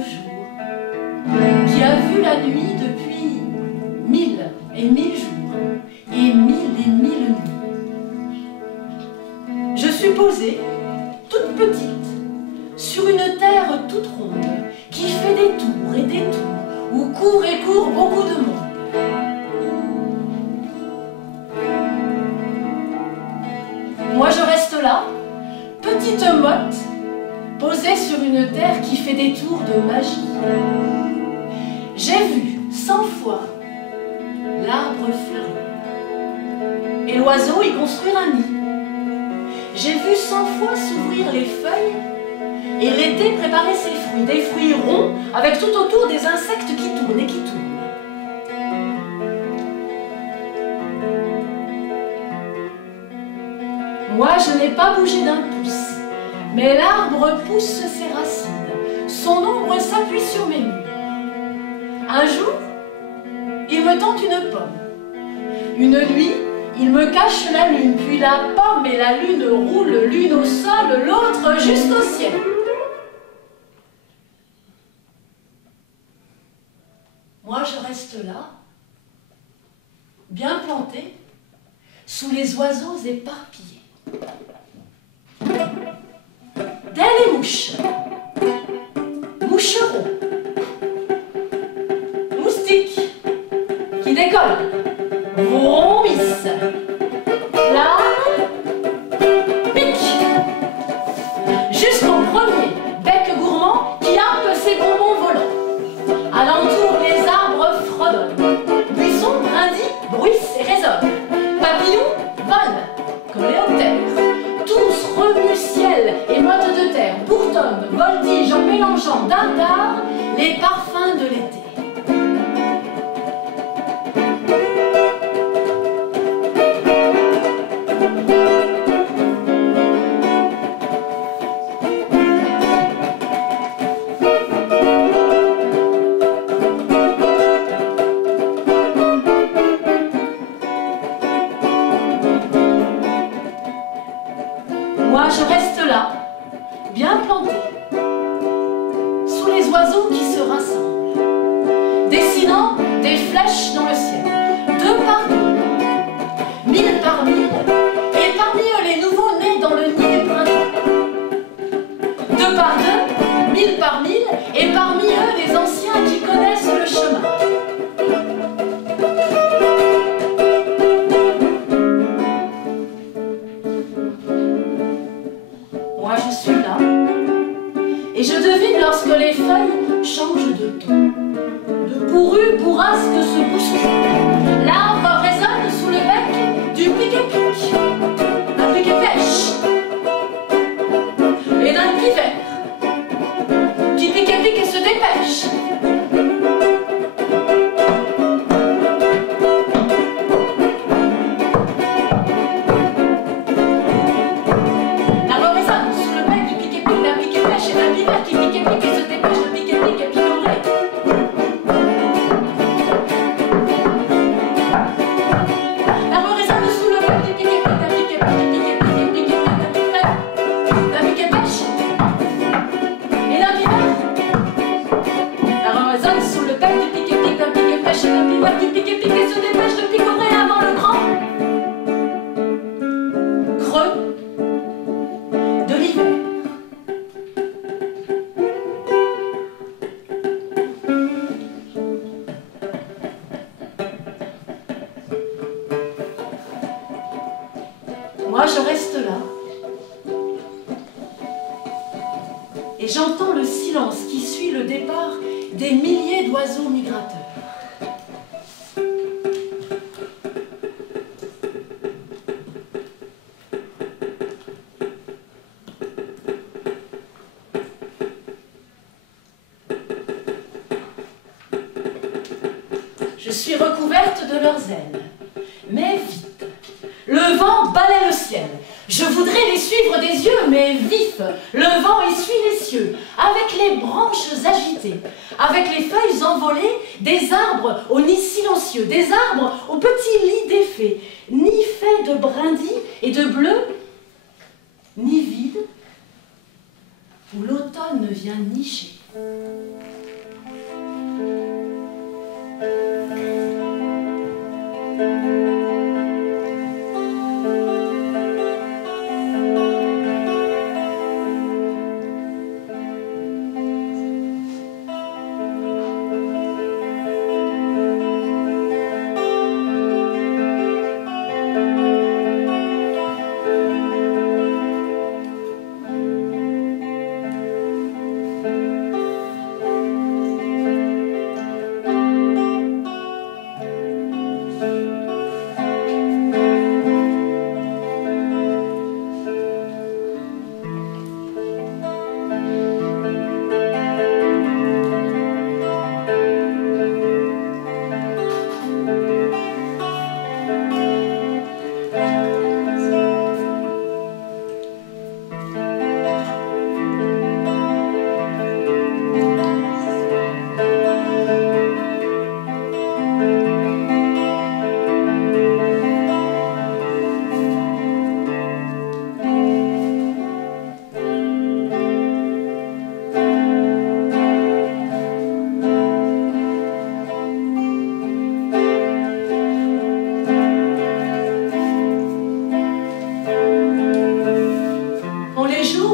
jour, qui a vu la nuit depuis 1000 et 1000 jours, et 1000 nuits. Je suis posée, toute petite, sur une terre toute ronde, qui fait des tours et des tours, où court et court beaucoup de monde. Moi je reste là, petite motte, posée sur une terre qui fait des tours de magie. J'ai vu 100 fois l'arbre fleurir et l'oiseau y construire un nid. J'ai vu 100 fois s'ouvrir les feuilles et l'été préparer ses fruits, des fruits ronds avec tout autour des insectes qui tournent et qui tournent. Moi, je n'ai pas bougé d'un pouce, mais l'arbre pousse ses racines, son ombre s'appuie sur mes murs. Un jour, il me tend une pomme. Une nuit, il me cache la lune, puis la pomme et la lune roulent l'une au sol, l'autre jusqu'au ciel. Moi, je reste là, bien plantée, sous les oiseaux éparpillés. Dès les mouches, moucherons, moustiques qui décollent, vomissent, flamment, piquent, jusqu'au premier bec gourmand qui happe ses bonbons volants. Alentour, les arbres fredonnent, buissons brindillent, bruissent et résonnent, papillons volent, coléoptères, tous revenus ciel et mottes de terre, bourdonnent, voltigent en mélangeant d'un dard les parfums de l'été. Moi, je reste là, bien plantée, sous les oiseaux qui se rassemblent, dessinant des flèches dans le ciel, deux par deux, 1000 par 1000, et parmi eux les nouveaux-nés dans le nid du printemps. Deux par deux, 1000 par 1000, et parmi eux les anciens qui connaissent le chemin. Moi je suis là, et je devine lorsque les feuilles changent de ton, de pourru bourrasque se bouscule. L'arbre résonne sous le bec du pique-pique, d'un pique-pêche et d'un pivert qui pique-pique et se dépêche. Qui pique et pique et se dépêche de pique et pique et picorer. L'arbre résonne sous le bec du pique et pique, d'un pique et pique, pique et pique et pique et pique, d'un pique et pêche et d'un pivert. L'arbre résonne sous le bec du pique et pique, d'un pique et pêche et d'un pivert qui pique et pique et se dépêche de picorer avant le grand creux de l'hiver. Moi, je reste là et j'entends le silence qui suit le départ des milliers d'oiseaux migrateurs. Je suis recouverte de leurs ailes, mais vite. Le vent balaie le ciel. Je voudrais les suivre des yeux, mais vifs. Le vent essuie les cieux, avec les branches agitées, avec les feuilles envolées, des arbres aux nids silencieux, des arbres aux petits lits défaits, ni faits de brindilles et de bleu, ni vides, où l'automne vient nicher.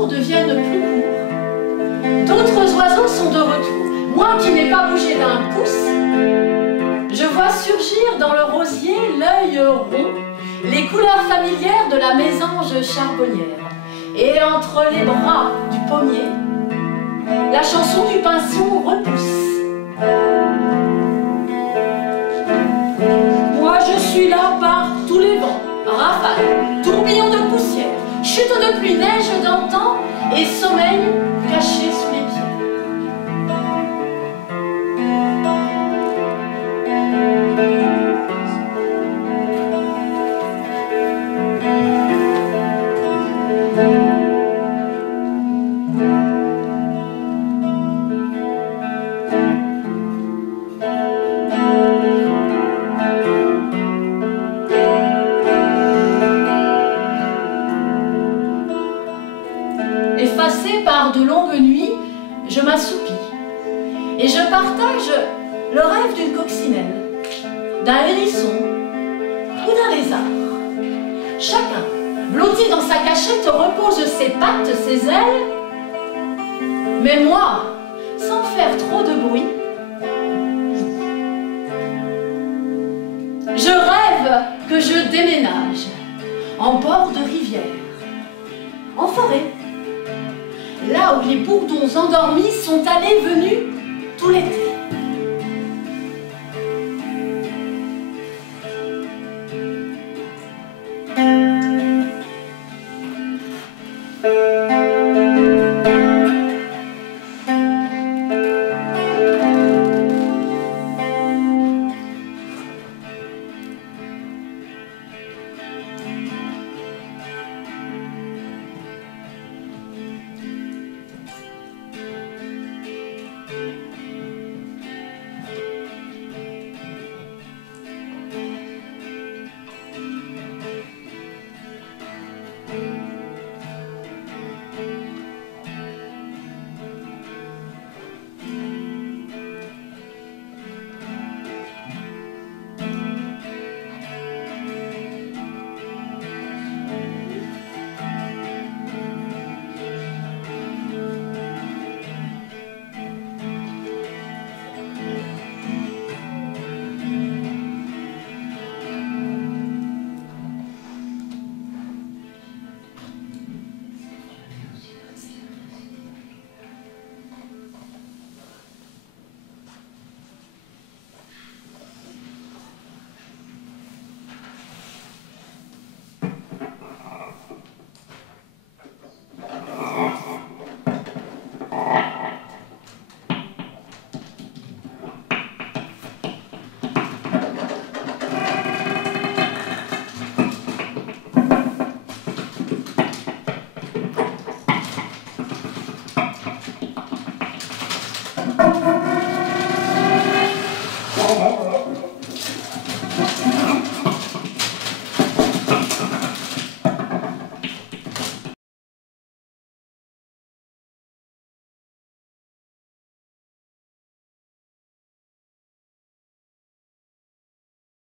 Deviennent plus courts. D'autres oiseaux sont de retour. Moi qui n'ai pas bougé d'un pouce, je vois surgir dans le rosier l'œil rond, les couleurs familières de la mésange charbonnière. Et entre les bras du pommier, la chanson du pinson repousse. Moi je suis là par tous les vents, rafales, tourbillons de poussière, chute de pluie, neige d'antan et sommeil caché sous les pierres. Effacée par de longues nuits, je m'assoupis et je partage le rêve d'une coccinelle, d'un hérisson ou d'un lézard. Chacun, blotti dans sa cachette, repose ses pattes, ses ailes. Mais moi, sans faire trop de bruit, je rêve que je déménage en bord de rivière, en forêt, là où les bourdons endormis sont allés venus